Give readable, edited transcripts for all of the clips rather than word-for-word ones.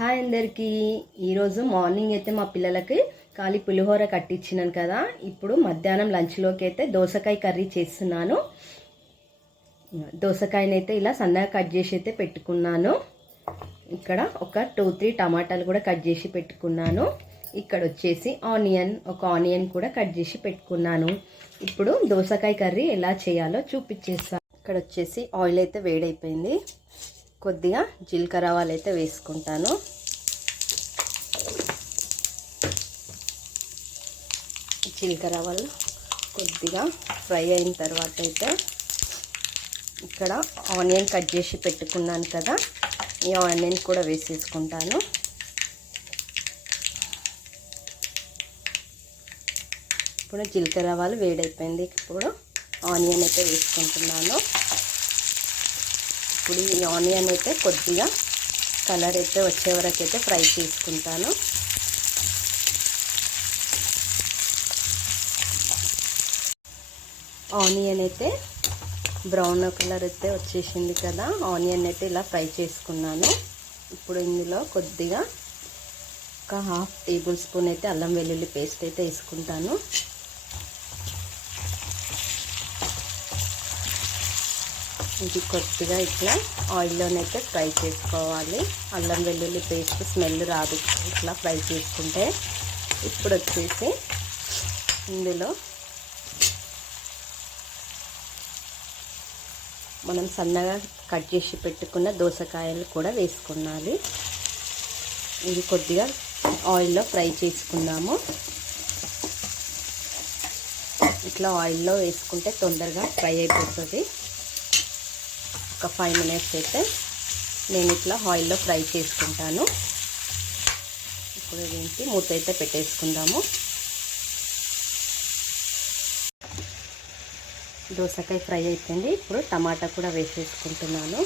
Hi అందరికీ. ఈరోజు morning అయితే మా పిల్లలకి ఖాళీ పులిహోర కట్టించినాను కదా. ఇప్పుడు మధ్యాహ్నం లంచ్లోకి అయితే దోసకాయ కర్రీ చేస్తున్నాను. దోసకాయనైతే ఇలా సన్నగా కట్ చేసి అయితే పెట్టుకున్నాను. ఇక్కడ ఒక 2-3 టమాటాలు కూడా కట్ చేసి పెట్టుకున్నాను. ఇక్కడ వచ్చేసి ఒక ఆనియన్ కూడా కట్ చేసి పెట్టుకున్నాను. ఇప్పుడు దోసకాయ కర్రీ ఎలా చేయాలో చూపించేస్తాను. ఇక్కడ వచ్చేసి ఆయిల్ అయితే వేడైపోయింది. కొద్దిగా జీలకర్ర ఆవాలు అయితే వేసుకుంటాను. జీలకర్ర ఆవాలు కొద్దిగా ఫ్రై అయిన తర్వాత అయితే ఇక్కడ ఆనియన్ కట్ చేసి పెట్టుకున్నాను కదా, ఈ ఆనియన్ కూడా వేసేసుకుంటాను. ఇప్పుడు జీలకర్ర ఆవాలు వేడైపోయింది. ఇప్పుడు ఆనియన్ అయితే వేసుకుంటున్నాను. ఇప్పుడు ఈ ఆనియన్ అయితే కొద్దిగా కలర్ అయితే వచ్చే వరకు అయితే ఫ్రై చేసుకుంటాను. ఆనియన్ అయితే బ్రౌన్ కలర్ అయితే వచ్చేసింది కదా. ఆనియన్ అయితే ఇలా ఫ్రై చేసుకున్నాను. ఇప్పుడు ఇందులో కొద్దిగా ఒక 1/2 టేబుల్ స్పూన్ అయితే అల్లం వెల్లుల్లి పేస్ట్ అయితే వేసుకుంటాను. ఇది కొద్దిగా ఇట్లా ఆయిల్లోనైతే ఫ్రై చేసుకోవాలి. అల్లం వెల్లుల్లి పేస్ట్ స్మెల్ రాదు ఇట్లా ఫ్రై చేసుకుంటే. ఇప్పుడు వచ్చేసి ఇందులో మనం సన్నగా కట్ చేసి పెట్టుకున్న దోసకాయలు కూడా వేసుకున్నాలి. ఇది కొద్దిగా ఆయిల్లో ఫ్రై చేసుకుందాము. ఇట్లా ఆయిల్లో వేసుకుంటే తొందరగా ఫ్రై అయిపోతుంది. ఒక 5 మినిట్స్ అయితే నేను ఇట్లా ఆయిల్లో ఫ్రై చేసుకుంటాను. ఇప్పుడు దీనికి మూత అయితే పెట్టేసుకుందాము. దోసకాయ ఫ్రై అయిపోయింది. ఇప్పుడు టమాటా కూడా వేసేసుకుంటున్నాను.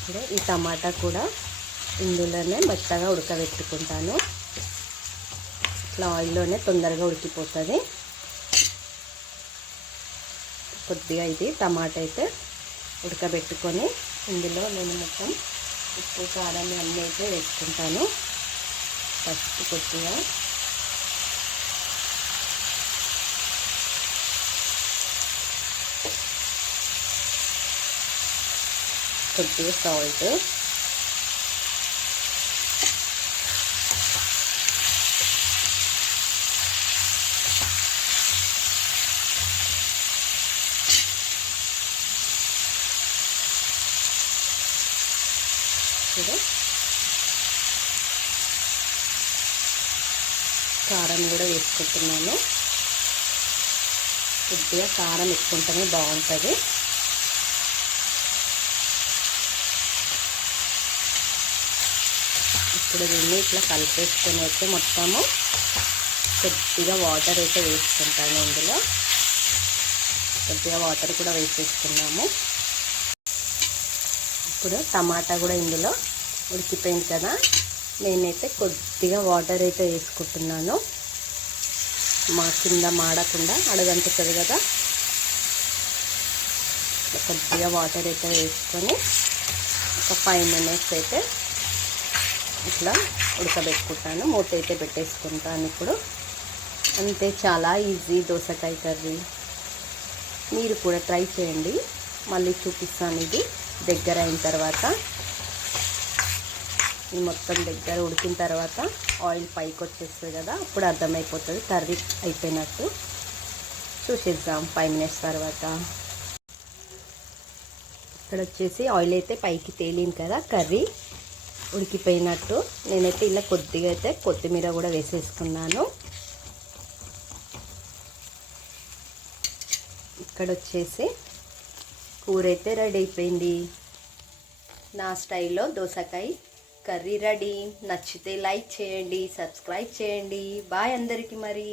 ఇప్పుడు ఈ టమాటా కూడా ఇందులోనే మెత్తగా ఉడకబెట్టుకుంటాను. ఇట్లా ఆయిల్లోనే తొందరగా ఉడికిపోతుంది. కొద్దిగా ఇది టమాటా అయితే ఉడకబెట్టుకొని ఇందులో నేను మొత్తం ఉప్పు కారం అన్నీ అయితే వేసుకుంటాను. ఫస్ట్ కొద్దిగా సాల్ట్, కారం కూడా వేసుకుంటున్నాను. కొద్దిగా కారం వేసుకుంటేనే బాగుంటుంది. ఇప్పుడు దీన్ని ఇట్లా కలిపేసుకొని అయితే మొత్తము కొద్దిగా వాటర్ అయితే వేసుకుంటాను. ఇందులో కొద్దిగా వాటర్ కూడా వేసేసుకున్నాము. ఇప్పుడు టమాటా కూడా ఇందులో ఉడికిపోయింది కదా. నేనైతే కొద్దిగా వాటర్ అయితే వేసుకుంటున్నాను. కింద మాడకుండా అడగంటుతుంది కదా. కొద్దిగా వాటర్ అయితే వేసుకొని ఒక 5 మినిట్స్ అయితే ఇట్లా ఉడకబెట్టుకుంటాను. మూత అయితే పెట్టేసుకుంటాను. ఇప్పుడు అంతే, చాలా ఈజీ దోసకాయ కర్రీ. మీరు కూడా ట్రై చేయండి. మళ్ళీ చూపిస్తాను. ఇది దగ్గర అయిన తర్వాత, ఈ మొత్తం దగ్గర ఉడికిన తర్వాత ఆయిల్ పైకి వచ్చేస్తుంది కదా, అప్పుడు అర్థమైపోతుంది కర్రీ అయిపోయినట్టు. చూసేద్దాం 5 మినిట్స్ తర్వాత. ఇక్కడ వచ్చేసి ఆయిల్ అయితే పైకి తేలింది కదా, కర్రీ ఉడికిపోయినట్టు. నేనైతే ఇలా కొద్దిగా అయితే కొత్తిమీర కూడా వేసేసుకున్నాను. ఇక్కడ వచ్చేసి కూర అయితే రెడీ అయిపోయింది. నా స్టైల్లో దోసకాయ కర్రీ రెడీ. నచ్చితే లైక్ చేయండి, సబ్స్క్రైబ్ చేయండి. బాయ్ అందరికీ మరి.